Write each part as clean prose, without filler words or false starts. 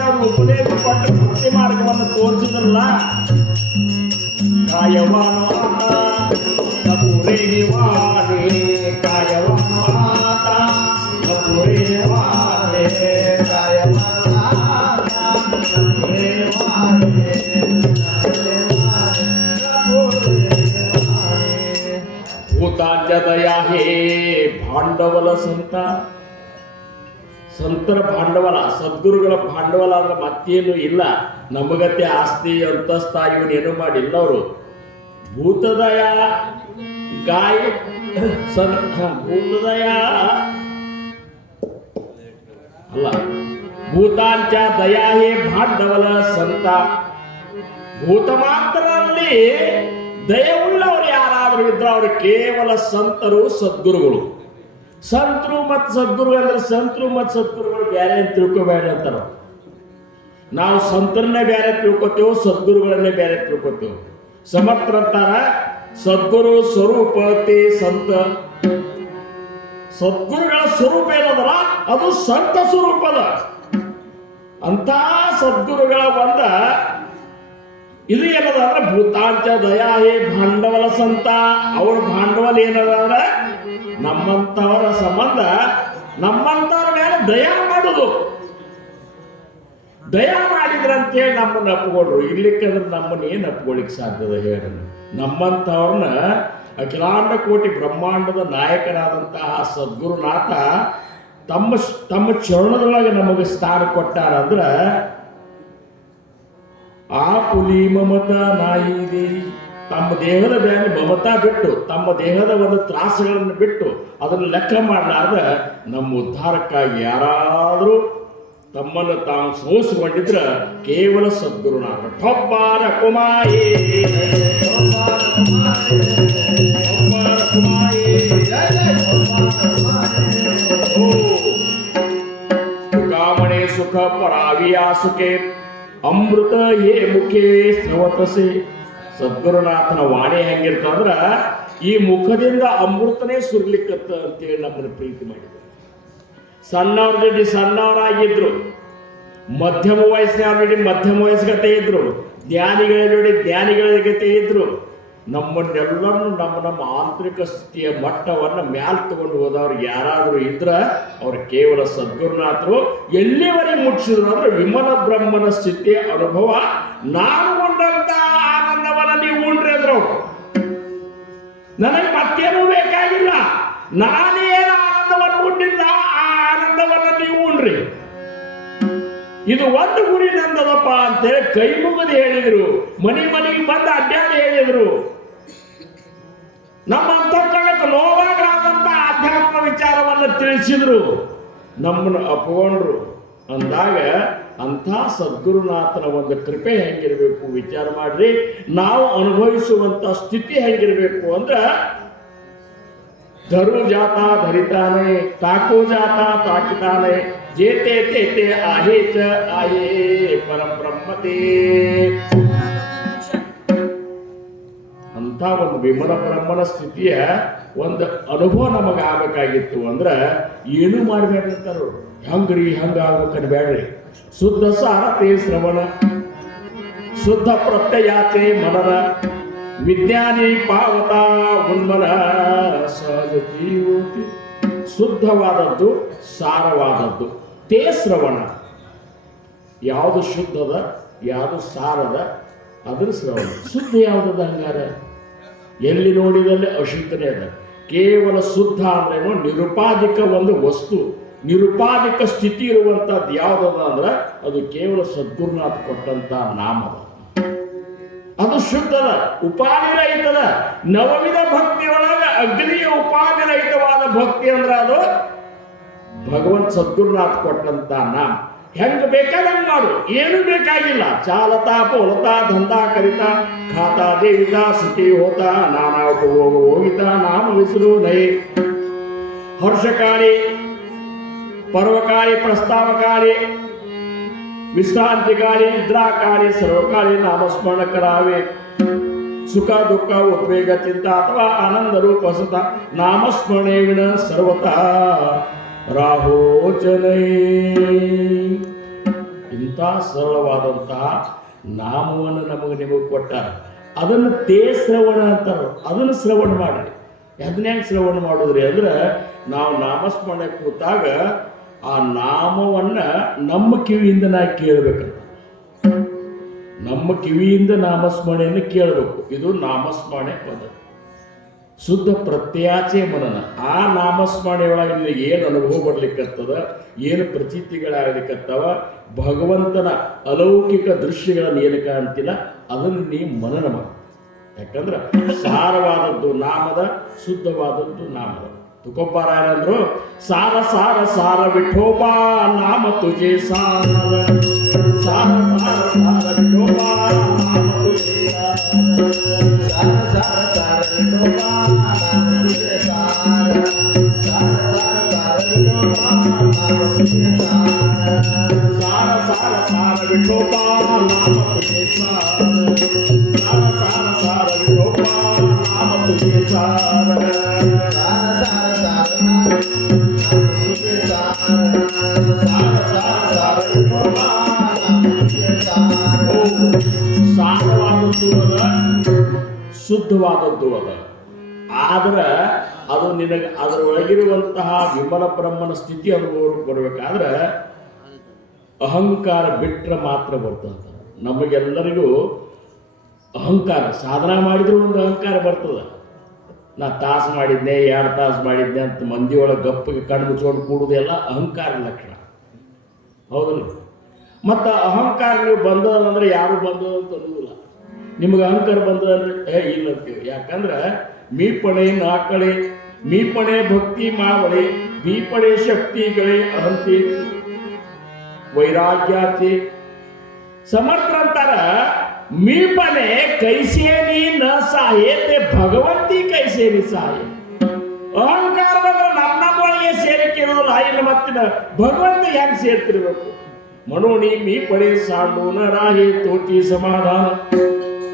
ಅವರು ಉಪದೇಶ ಕೊಟ್ಟು ಭಕ್ತಿ ಮಾರ್ಗವನ್ನು ತೋರಿಸಿದ್ರಲ್ಲ ಕಾಯವಾನವಾತ ನಪುರೇವಾನೆ ಕಾಯವಾನವಾತ ನಪುರೇವಾನೆ ಕಾಯವಾನವಾತ ನಪುರೇವಾನೆ ಭೂತಾಂಚ ದಯಾ ಹೇ ಭಾಂಡವಲ ಸಂತ ಸಂತರ ಭಾಂಡವಲ ಸದ್ಗುರುಗಳ ಭಾಂಡವಲ ಅಂದ್ರೆ ಮತ್ತೇನು ಇಲ್ಲ ನಮಗತ್ತೆ ಆಸ್ತಿ ಅಂತಸ್ತ ಇವನೇನು ಮಾಡಿಲ್ಲ ಅವರು ಭೂತದಯ ಗಾಯ ಭೂತದಯ ಅಲ್ಲ ಭೂತಾಂಚ ದಯಾ ಹೇ ಭಾಂಡವಲ ಸಂತ ಭೂತ ಮಾತ್ರರಲ್ಲಿ ದಯವುಳ್ಳವರು ಯಾರಾದರೂ ಇದ್ರೆ ಅವರು ಕೇವಲ ಸಂತರು ಸದ್ಗುರುಗಳು ಸಂತರು ಮತ್ತು ಸದ್ಗುರು ಅಂದ್ರೆ ಸಂತರು ಮತ್ತು ಸದ್ಗುರುಗಳು ಬೇರೆ ಅಂತ ತಿಳ್ಕೊಬೇಡ ಅಂತಾರ ನಾವು ಸಂತರನ್ನೇ ಬೇರೆ ತಿಳ್ಕೊತೇವೆ ಸದ್ಗುರುಗಳನ್ನೇ ಬೇರೆ ತಿಳ್ಕೊತೇವೆ ಸಮರ್ಥ ಅಂತಾರ ಸದ್ಗುರು ಸ್ವರೂಪ ತೇ ಸಂತ ಸದ್ಗುರುಗಳ ಸ್ವರೂಪ ಏನದಲ್ಲ ಅದು ಸಂತ ಸ್ವರೂಪದ ಅಂತ ಸದ್ಗುರುಗಳ ಬಂದ ಇದು ಏನದ ಅಂದ್ರೆ ಭೂತಾಂಚ ದಯಾ ಹೇ ಭಾಂಡವಲ ಸಂತ ಅವ್ರ ಭಾಂಡವಲ ಏನದ ಅಂದ್ರೆ ನಮ್ಮಂತವರ ಸಂಬಂಧ ನಮ್ಮಂತವರ ಮೇಲೆ ದಯಾ ಮಾಡುದು ದಯಾ ಮಾಡಿದ್ರಂತೇಳಿ ನಮ್ಮನ್ನ ಅಪ್ಪಿಕೊಂಡ್ರು ಇರ್ಲಿಕ್ಕಂದ್ರೆ ನಮ್ಮನ್ನ ಏನು ಅಪ್ಪಿಕೊಳ್ಳಿಕ್ ಸಾಧ್ಯದ ಹೇಳಿ ನಮ್ಮಂತವ್ರನ್ನ ಅಖಿಲಾಂಡ ಕೋಟಿ ಬ್ರಹ್ಮಾಂಡದ ನಾಯಕರಾದಂತಹ ಸದ್ಗುರುನಾಥ ತಮ್ಮ ಚರಣದೊಳಗೆ ನಮಗೆ ಸ್ಥಾನ ಕೊಟ್ಟಾರಂದ್ರ ಆ ಪುಲಿ ಮಮತ ನಾಯಿದೆ ತಮ್ಮ ದೇಹದ ಮೇಲೆ ಮಮತಾ ಬಿಟ್ಟು ತಮ್ಮ ದೇಹದ ಒಂದು ತ್ರಾಸಗಳನ್ನು ಬಿಟ್ಟು ಅದನ್ನು ಲೆಕ್ಕ ಮಾಡಲಾರ್ದ ನಮ್ಮ ಉದ್ಧಾರಕ್ಕಾಗಿ ಯಾರಾದರೂ ತಮ್ಮನ್ನು ತಾವು ಸೋಸಿಕೊಂಡಿದ್ರ ಕೇವಲ ಸದ್ಗುರುನಾಥ ಠೊಬ್ಬಾರ ಕುಮಾಯಿ ಕಾಮಣೆ ಸುಖ ಪರಾವಿಯಾ ಸುಖೆ ಅಮೃತ ಹೇ ಮುಖೇ ಸ್ರವತಸೆ ಸದ್ಗುರುನಾಥನ ವಾಣಿ ಹೆಂಗಿರ್ತಂದ್ರ ಈ ಮುಖದಿಂದ ಅಮೃತನೇ ಸುರ್ಲಿಕ್ಕತ್ತ ಅಂತೇಳಿ ನಮ್ಮನ್ನು ಪ್ರೀತಿ ಮಾಡಿದ್ರು ಸಣ್ಣವ್ರ ಜೊತೆ ಸಣ್ಣವರಾಗಿದ್ರು ಮಧ್ಯಮ ವಯಸ್ಸಿನವ್ರ ಜೊತೆ ಮಧ್ಯಮ ವಯಸ್ಸಗತೆ ಇದ್ರು ಜ್ಞಾನಿಗಳ ಜೊತೆ ಜ್ಞಾನಿಗಳ ಜೊತೆ ಇದ್ರು ನಮ್ಮನ್ನೆಲ್ಲರನ್ನು ನಮ್ಮ ಆಂತರಿಕ ಸ್ಥಿತಿಯ ಮಟ್ಟವನ್ನು ಮ್ಯಾಲ್ ತಗೊಂಡು ಹೋದವ್ರು ಯಾರಾದರೂ ಇದ್ರ ಅವ್ರು ಕೇವಲ ಸದ್ಗುರುನಾಥರು ಎಲ್ಲಿವರೆಗೆ ಮುಟ್ಟಿಸಿದ್ರು ಅಂದ್ರೆ ವಿಮಲ ಬ್ರಹ್ಮನ ಸ್ಥಿತಿಯ ಅನುಭವ ನಾನು ಉಂಡಂತ ಆನಂದವನ್ನ ನೀವು ಉಂಡ್ರಿ ಅಂದ್ರು ನನಗೆ ಮತ್ತೇನೂ ಬೇಕಾಗಿಲ್ಲ ನಾನೇನು ಆನಂದವನ್ನು ಉಂಡಿಲ್ಲ ಆ ಆನಂದವನ್ನ ನೀವು ಉಂಡ್ರಿ ಇದು ಒಂದು ಗುರಿ ನಂದದಪ್ಪ ಅಂತೇಳಿ ಕೈ ಮುಗಿದು ಹೇಳಿದ್ರು ಮನೆಗೆ ಬಂದು ಅಡ್ಡಾಡಿ ಹೇಳಿದ್ರು ನಮ್ಮ ಅಂತಃಕರಣಕ್ಕೆ ನೋವಾಗಲಾದಂತ ಆಧ್ಯಾತ್ಮ ವಿಚಾರವನ್ನು ತಿಳಿಸಿದ್ರು ನಮ್ಮನ್ನು ಅಪ್ಕೊಂಡ್ರು ಅಂದಾಗ ಅಂಥ ಸದ್ಗುರುನಾಥನ ಒಂದು ಕೃಪೆ ಹೆಂಗಿರಬೇಕು ವಿಚಾರ ಮಾಡ್ರಿ ನಾವು ಅನುಭವಿಸುವಂತ ಸ್ಥಿತಿ ಹೆಂಗಿರಬೇಕು ಅಂದ್ರೆ ಧರು ಜಾತ ಧರಿತಾನೆ ತಾಕೋ ಜಾತ ತಾಕಿತಾನೆ ಜೇತೆ ತೇತೆ ಆಹೇ ಚ ಆಹೇ ಪರಬ್ರಹ್ಮತೆ ಅಂತ ಒಂದು ವಿಮಲ ಬ್ರಹ್ಮನ ಸ್ಥಿತಿಯ ಒಂದು ಅನುಭವ ನಮಗೆ ಆಗಬೇಕಾಗಿತ್ತು ಅಂದ್ರೆ ಏನು ಮಾಡ್ಬೇಕಂತಾರು ಹಂಗ್ರಿ ಹಂಗ ಆಗ್ಬೇಕನ್ ಬೇಡ್ರಿ ಶುದ್ಧ ಸಾರತೆ ಶ್ರವಣ ಶುದ್ಧ ಪ್ರತ್ಯಯಾತೆ ಮನನ ವಿಜ್ಞಾನಿ ಪಾವತ ಉನ್ಮನ ಸಹಜ ಜೀವತಿ ಶುದ್ಧವಾದದ್ದು ಸಾರವಾದದ್ದು ತೇ ಶ್ರವಣ ಯಾವುದು ಶುದ್ಧದ ಯಾವುದು ಸಾರದ ಅದ್ರ ಶ್ರವಣ ಶುದ್ಧ ಯಾವುದದ ಹಂಗಾರ ಎಲ್ಲಿ ನೋಡಿದಲ್ಲಿ ಅಶುದ್ಧನೇ ಅದ ಕೇವಲ ಶುದ್ಧ ಅಂದ್ರೇನು ನಿರುಪಾಧಿಕ ಒಂದು ವಸ್ತು ನಿರುಪಾಧಿಕ ಸ್ಥಿತಿ ಇರುವಂತಹದ್ದು ಯಾವುದದ ಅಂದ್ರೆ ಅದು ಕೇವಲ ಸದ್ಗುರುನಾಥ ಕೊಟ್ಟಂತ ನಾಮದ ಅದು ಶುದ್ಧದ ಉಪಾಧಿರಹಿತದ ನವವಿಧ ಭಕ್ತಿಯೊಳಗ ಅಗ್ನಿಯ ಉಪಾಧಿರಹಿತವಾದ ಭಕ್ತಿ ಅಂದ್ರೆ ಅದು ಭಗವಂತ ಸದ್ಗುರುನಾಥ ಕೊಟ್ಟಂತ ನಾಮ ಹೆಂಗ ಬೇಕಾದಂಗ ಮಾಡು ಏನು ಬೇಕಾಗಿಲ್ಲ ಚಾಲತಾ ಪೋಲತಾ ದಂಧಾ ಕರಿತಾ ಖಾತಾ ದೇವಿತಾ ಸುಖಿ ಹೋತಾ ನಾನಾ ಹೋಗಿತಾ ನಾಮ ವಿಸರು ನೈ ಹರ್ಷಕಾರಿ ಪರ್ವಕಾರಿ ಪ್ರಸ್ತಾವಕಾರಿ ವಿಶ್ರಾಂತಿಕಾರಿ ನಿದ್ರಾಕಾರಿ ಸರ್ವಕಾರಿ ನಾಮಸ್ಮರಣ करावे ಸುಖ ದುಃಖ ಉದ್ವೇಗ ಚಿಂತ ಅಥವಾ ಆನಂದ ರೂಪ ಸತ ನಾಮಸ್ಮರಣೆ ವಿನ ಸರ್ವತಾ ರಾಹೋಚನೈ ಇಂಥ ಸರಳವಾದಂತಹ ನಾಮವನ್ನು ನಿಮಗೆ ಕೊಟ್ಟಾರ. ಅದನ್ನು ಶ್ರವಣ ಅಂತಾರೆ. ಅದನ್ನು ಶ್ರವಣ ಮಾಡಿರಿ. ಅದನ್ನ ಹೆಂಗೆ ಶ್ರವಣ ಮಾಡೋದ್ರಿ ಅಂದ್ರೆ, ನಾವು ನಾಮಸ್ಮರಣೆ ಕೂತಾಗ ಆ ನಾಮವನ್ನು ನಮ್ಮ ಕಿವಿಯಿಂದ ನಾ ಕೇಳಬೇಕಂತ. ನಮ್ಮ ಕಿವಿಯಿಂದ ನಾಮಸ್ಮರಣೆಯನ್ನು ಕೇಳಬೇಕು. ಇದು ನಾಮಸ್ಮರಣೆ ಪದ್ಧತಿ. ಶುದ್ಧ ಪ್ರತ್ಯಾಚೆ ಮನನ. ಆ ನಾಮಸ್ಮರಣೆಯೊಳಗೆ ನಿನಗೆ ಏನು ಅನುಭವ ಬರ್ಲಿಕ್ಕತ್ತದ, ಏನು ಪ್ರತೀತಿಗಳಾಗಲಿಕ್ಕತ್ತವ, ಭಗವಂತನ ಅಲೌಕಿಕ ದೃಶ್ಯಗಳನ್ನು ಏನು ಕಾಣ್ತಿಲ್ಲ ಅದನ್ನು ನೀ ಮನನ ಮಾಡು. ಯಾಕಂದ್ರೆ ಸಾರವಾದದ್ದು ನಾಮದ, ಶುದ್ಧವಾದದ್ದು ನಾಮದ. ತುಕೋಬಾರಾಯಣಂದ್ರು, ಸಾರ ಸಾರ ಸಾರ ವಿಠೋಬಾ ನಾಮ ತುಜೆ ಸಾರ, ಸಾರ ಸಾರ ಸಾರ ವಿಠೋಬಾ ನಾಮ ತುಜೆ ಸಾರ, ಸಾರ ಸಾರ ವಿಠೋಬಾ ನಾಮ ತುಜೆ ಸಾರ, ಸಾರ ಸಾರ ಸಾರ ವಿಠೋಬಾ ನಾಮ ತುಜೆ ಸಾರ, ಸಾರ ಸಾರ ಸಾರ ವಿಠೋಬಾ ನಾಮ ತುಜೆ ಸಾರ, ಸಾರ ಸಾರ ಸಾರ ವಿಠೋಬಾ ನಾಮ ತುಜೆ ಸಾರ, ಸಾರ ಸಾರ ಸಾರವಾದದ್ದು ಅದ, ಶುದ್ಧವಾದದ್ದು ಅದ. ಆದ್ರೆ ಅದು ನಿನಗೆ ಅದರೊಳಗಿರುವಂತಹ ವಿಮಲ ಬ್ರಹ್ಮನ ಸ್ಥಿತಿ ಅನುಭವ ಬರಬೇಕಾದ್ರೆ ಅಹಂಕಾರ ಬಿಟ್ಟರೆ ಮಾತ್ರ ಬರ್ತದೆ. ನಮಗೆಲ್ಲರಿಗೂ ಅಹಂಕಾರ, ಸಾಧನ ಮಾಡಿದ್ರು ಒಂದು ಅಹಂಕಾರ ಬರ್ತದೆ. ನಾ ತಾಸು ಮಾಡಿದ್ನೆ, 2 ತಾಸು ಮಾಡಿದ್ನೆ ಅಂತ ಮಂದಿಯೊಳಗೆ ಗಪ್ಪಿಗೆ ಕಣ್ಣು ಮುಚ್ಕೊಂಡು ಕೂಡುವುದೆಲ್ಲ ಅಹಂಕಾರ ಲಕ್ಷಣ, ಹೌದಲ್ಲ? ಮತ್ತು ಅಹಂಕಾರ ನೀವು ಬಂದದಂದ್ರೆ ಯಾರು ಬಂದದಂತ ಅನ್ನೋದಿಲ್ಲ. ನಿಮಗೆ ಅಹಂಕಾರ ಬಂದದಂದ್ರೆ ಇಲ್ಲ ಅಂತೀವಿ. ಯಾಕಂದ್ರೆ ಮೀಪಣೆ ನಾಕಳೆ, ಮೀಪಣೆ ಭಕ್ತಿ ಮಾವಳೆ, ಮೀಪಣೆ ಶಕ್ತಿಗಳೇ ಅಹಂತಿ ವೈರಾಗ್ಯಾತಿ. ಸಮರ್ಥರಂತಾರ, मीपणे कैसेनी न साहे ते भगवंती कैसेनी साहे. अहंकार ಬಂದ್ರೆ ನಮ್ಮೊಳಗೆ ಸೇರಿಕೆರೋಲ್ಲ. ಇಲ್ಲ ಮತ್ತಿನ ಭಗವಂತ ಹೆಂಗೆ ಸೇರ್ತಿರ್ಬೇಕು? ಮನೋಣಿ ಮೀಪಣೆ ಸಾಂಡು ನ ರಾಹಿ ತೋಟಿ ಸಮಾಧಾನ.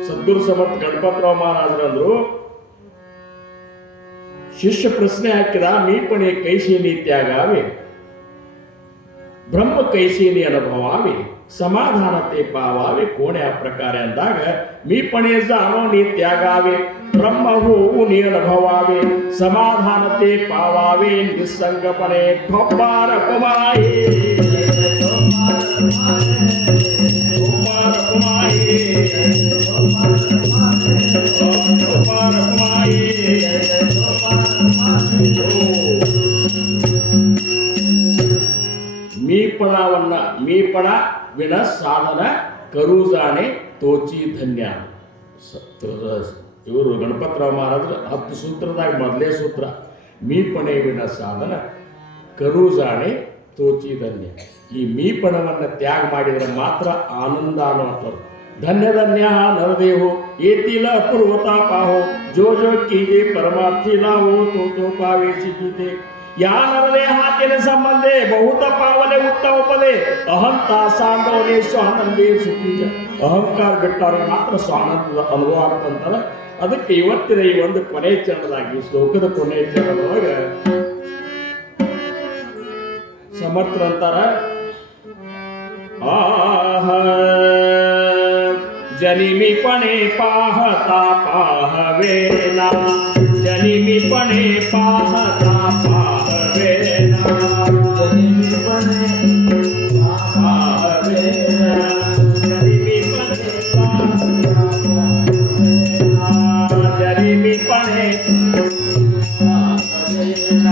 ಸದ್ಗುರು ಸಮರ್ಥ ಗಣಪತರಾವ್ ಮಹಾರಾಜರಂದ್ರು, ಶಿಷ್ಯ ಪ್ರಶ್ನೆ ಹಾಕಿದ, ಮೀಪಣೆ ಕೈಸೇನಿ ತ್ಯಾಗಾವೆ, ಬ್ರಹ್ಮ ಕೈಸೇನಿ ಅನುಭವಾವೆ, ಸಮಾಧಾನತೆ ಪಾವಾವೆ, ಕೋಣೆ ಆ ಪ್ರಕಾರ ಅಂದಾಗ ಮೀಪಣೆ ಜಾನೋ ನೀ ತ್ಯಾಗಾವೆ, ಬ್ರಹ್ಮ ಹೂವು ನೀ ಅನುಭವಾವೆ, ಸಮಾಧಾನತೆ ಪಾವಾವೆ, ನಿಸ್ಸಂಗಪಣೆ ಠೊಬ್ಬಾರ ಕುಮಾಯಿ, ಮೀಪಣವನ್ನ ಮೀಪಣ ವಿನ ಸಾಧನ ಕರುಜಾಣೆ ತೋಚಿ ಧನ್ಯ. ಇವರು ಗಣಪತರಾವ್ ಮಹಾರಾಜರು 10 ಸೂತ್ರದಾಗ ಮೊದಲೇ ಸೂತ್ರ, ಮೀಪಣೆ ವಿನ ಸಾಧನ ಕರುಜಾಣೆ ತೋಚಿ ಧನ್ಯ. ಈ ಮೀಪಣವನ್ನು ತ್ಯಾಗ ಮಾಡಿದರೆ ಮಾತ್ರ ಆನಂದ ಅನ್ನುವಂಥದ್ದು. ಧನ್ಯ ಧನ್ಯ ನರದೇಹೋ ಏತಿಲ ಅಪೂರ್ವತಾ ಪಾಹೋ, ಜೋ ಜೋ ಕೀಜೆ ಪರಮಾರ್ಥಿ ಲಾವೋ ತೋ ಪಾವೆ ಸಿದ್ಧತೆ. या नरदे हातेने संबंधे बहुत पावले उत्तम पदे, अहंता सांडवने स्वानंदे ಸುಖೀಯ. ಅಹಂಕಾರ ಬಿಟ್ಟವ್ರಿಗೆ ಮಾತ್ರ ಸ್ವಾನಂದದ ಅನುಭವ ಆಗ್ತಂತಾರೆ. ಅದಕ್ಕೆ ಇವತ್ತಿನ ಈ ಒಂದು ಕೊನೆ ಚರಣದಾಗಿ, ಶ್ಲೋಕದ ಕೊನೆ ಚರಣದೊಳಗೆ ಸಮರ್ಥರಂತಾರ, ಆಹ ಜನಿಮಿಪಣೆ ಪಾಹತಾ ಪಾಹವೇನ, ಜನಿಮಿಪಣೆ ಪಾಹತಾ ಪಾಹವೇನ, ಜನಿಮಿಪಣೆ ಪಾಹವೇನ, ಜನಿಮಿಪಣೆ ಪಾಹತಾ ಪಾಹವೇನ, ಜನಿಮಿಪಣೆ ಪಾಹವೇನ.